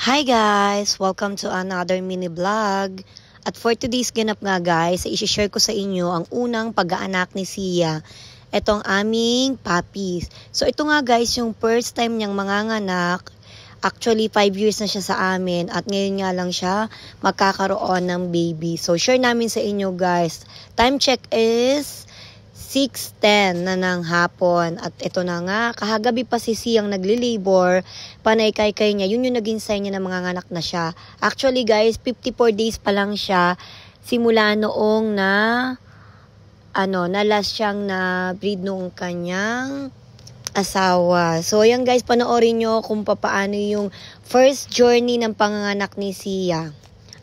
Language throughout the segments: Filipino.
Hi guys! Welcome to another mini vlog. At for today's ganap nga guys, i-share ko sa inyo ang unang pag-aanak ni Sia. Itong aming puppies. So ito nga guys, yung first time niyang manganganak. Actually, 5 years na siya sa amin at ngayon nga lang siya magkakaroon ng baby. So share namin sa inyo guys. Time check is 6:10 na ng hapon. At ito na nga, kahagabi pa si Siyang nagli-labor, panay kay niya, yun yung naging sign niya na manganganak na siya. Actually guys, 54 days pa lang siya, simula noong na last siyang na breed nung kanyang asawa. So ayan guys, panoorin nyo kung paano yung first journey ng panganganak ni Sia.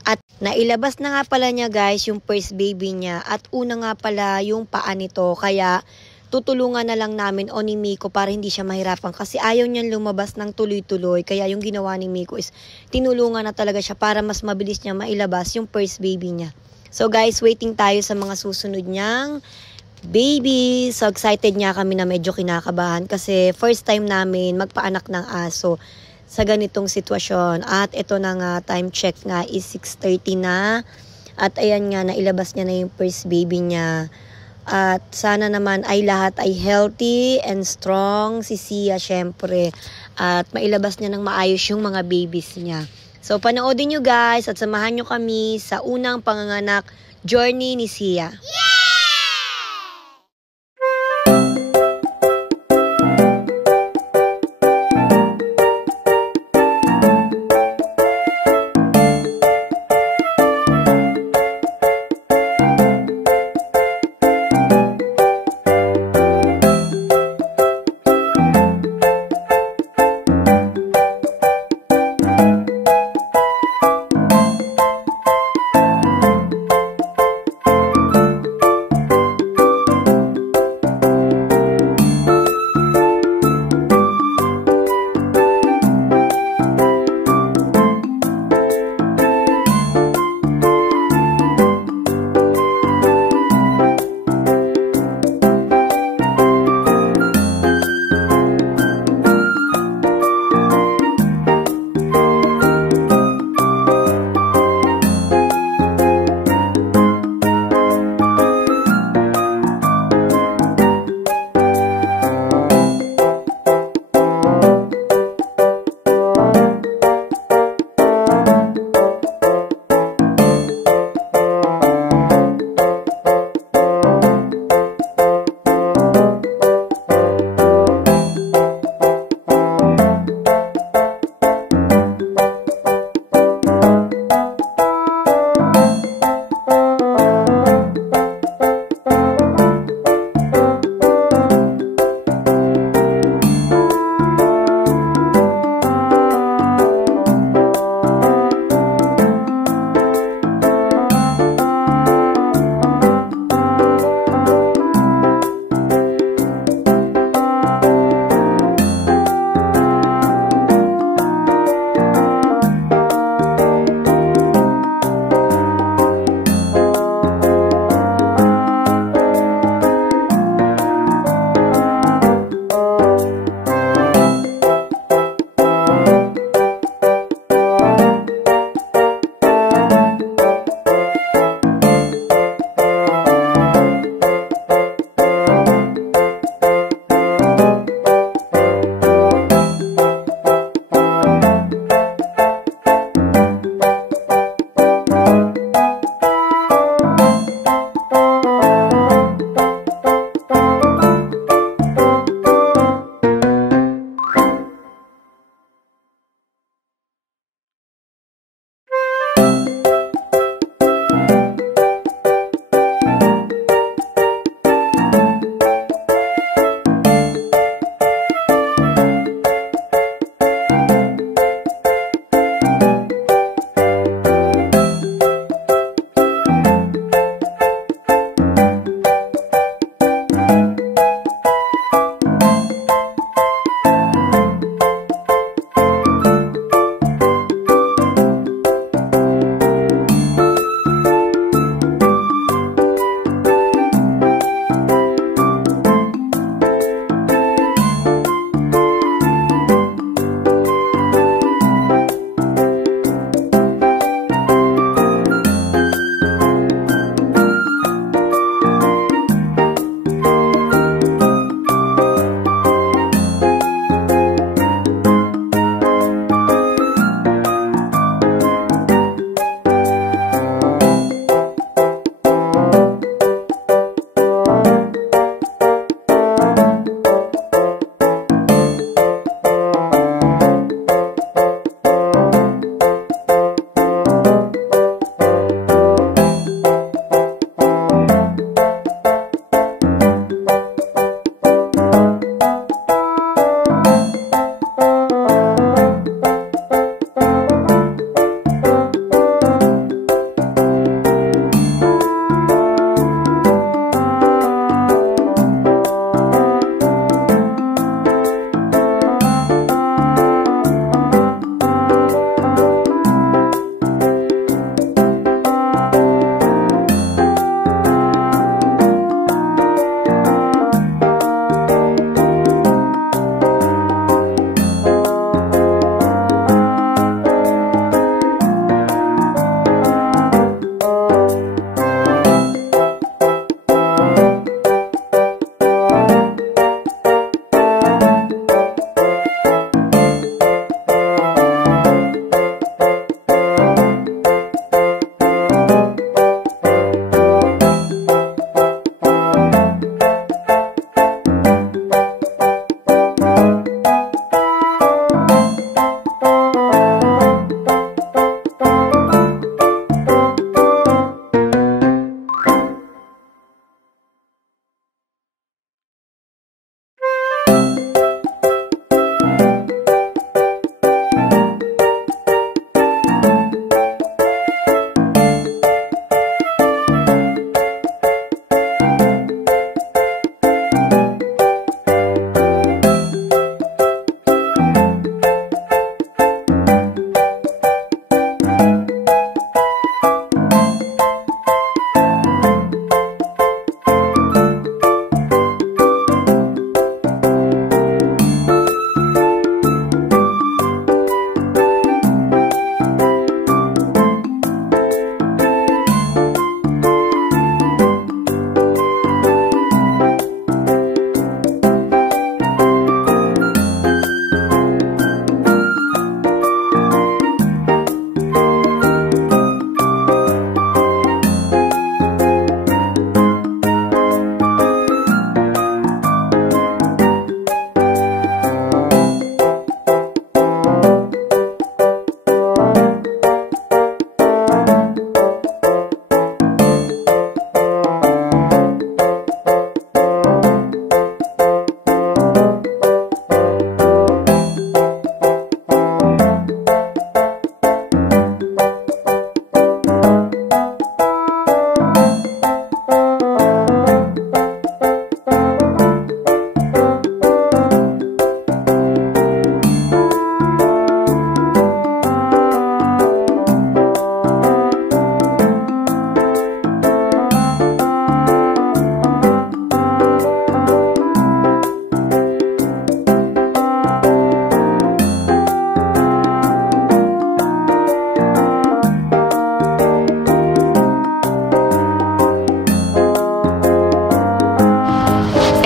At nailabas na nga pala niya guys yung first baby niya at una nga pala yung paa nito, kaya tutulungan na lang namin o ni Miko para hindi siya mahirapan kasi ayaw niyan lumabas ng tuloy-tuloy, kaya yung ginawa ni Miko is tinulungan na talaga siya para mas mabilis niya mailabas yung first baby niya. So guys, waiting tayo sa mga susunod niyang baby. So excited niya kami na medyo kinakabahan kasi first time namin magpaanak ng aso sa ganitong sitwasyon. At ito na nga, time check nga is 6:30 na. At ayan nga, nailabas niya na yung first baby niya. At sana naman ay lahat ay healthy and strong. Si Sia syempre. At mailabas niya ng maayos yung mga babies niya. So panoodin nyo guys at samahan nyo kami sa unang panganganak journey ni Sia.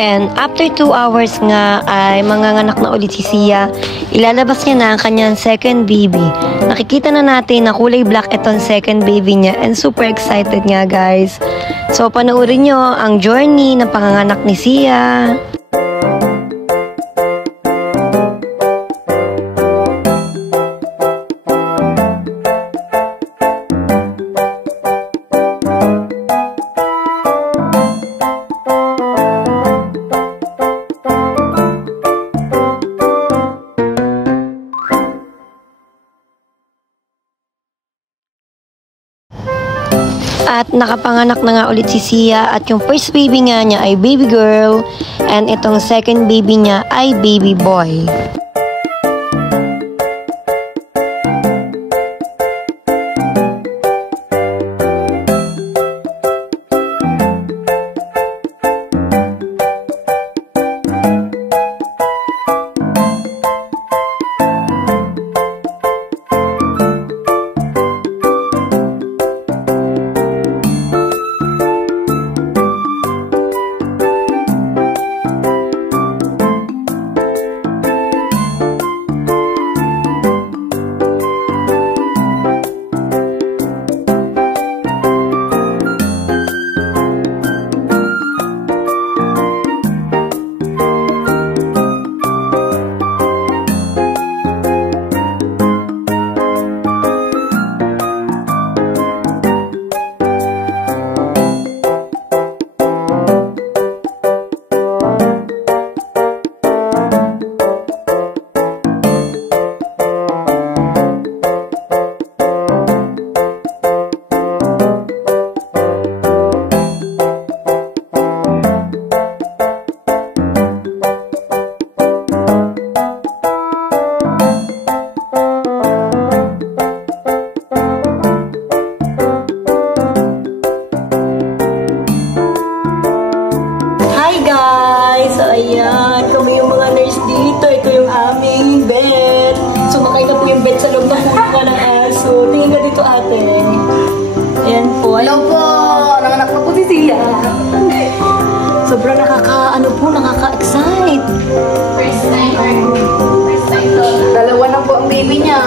And after 2 hours nga ay manganganak na ulit si Sia. Ilalabas niya na ang kanyang second baby. Nakikita na natin na kulay black itong second baby niya and super excited nga guys. So panoorin nyo ang journey ng panganganak ni Sia. At nakapanganak na nga ulit si Sia at yung first baby nga niya ay baby girl and itong second baby niya ay baby boy. Ayan, kami yung mga nurse dito. Ito yung aming bed. Sumakay na po yung bed sa loob ng puno ng aso. Tingin ka dito, ate. Ayan po. Hello po! Nanganak na po si Sia. Sobrang nakaka-excite. First time to. Dalawa na po ang baby niya.